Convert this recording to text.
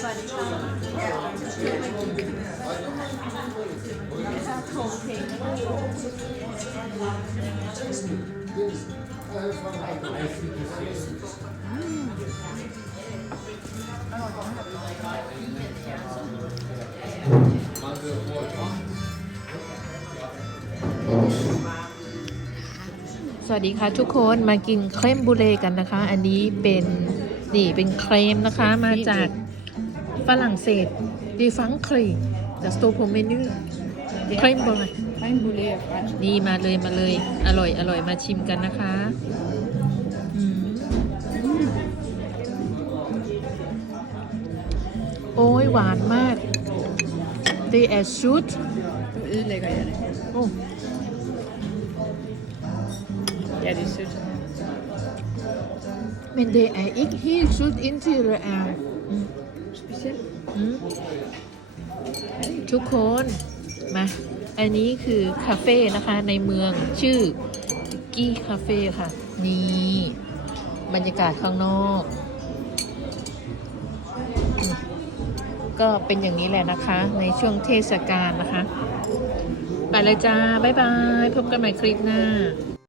สวัสดีค่ะถ้าโทรเพลงสวัสดีค่ะทุกคนมากินเครมบูเลกันนะคะ อันนี้เป็นนี่เป็นเครมนะคะมาจาก ฝรั่งเศสดีฟังครีจากสโตโพเมนูเครมบูเล่ Crème brûlée à pâte. นี่มาเลยมาเลย อร่อยอร่อยมาชิมกันนะคะอืมโอ้ยหวานมาก they are sweet Du ødelægger jeg det. โอ้ Ja, det er sødt. men det er ikke helt sut indtil det er Specielt. ทุกคนมาอันนี้คือคาเฟ่นะคะในเมืองชื่อกี้คาเฟ่ค่ะ นี่บรรยากาศข้างนอก ก็เป็นอย่างนี้แหละนะคะ ในช่วงเทศกาลนะคะ ไปเลยจ้า บ๊ายบาย พบกันใหม่คลิปหน้า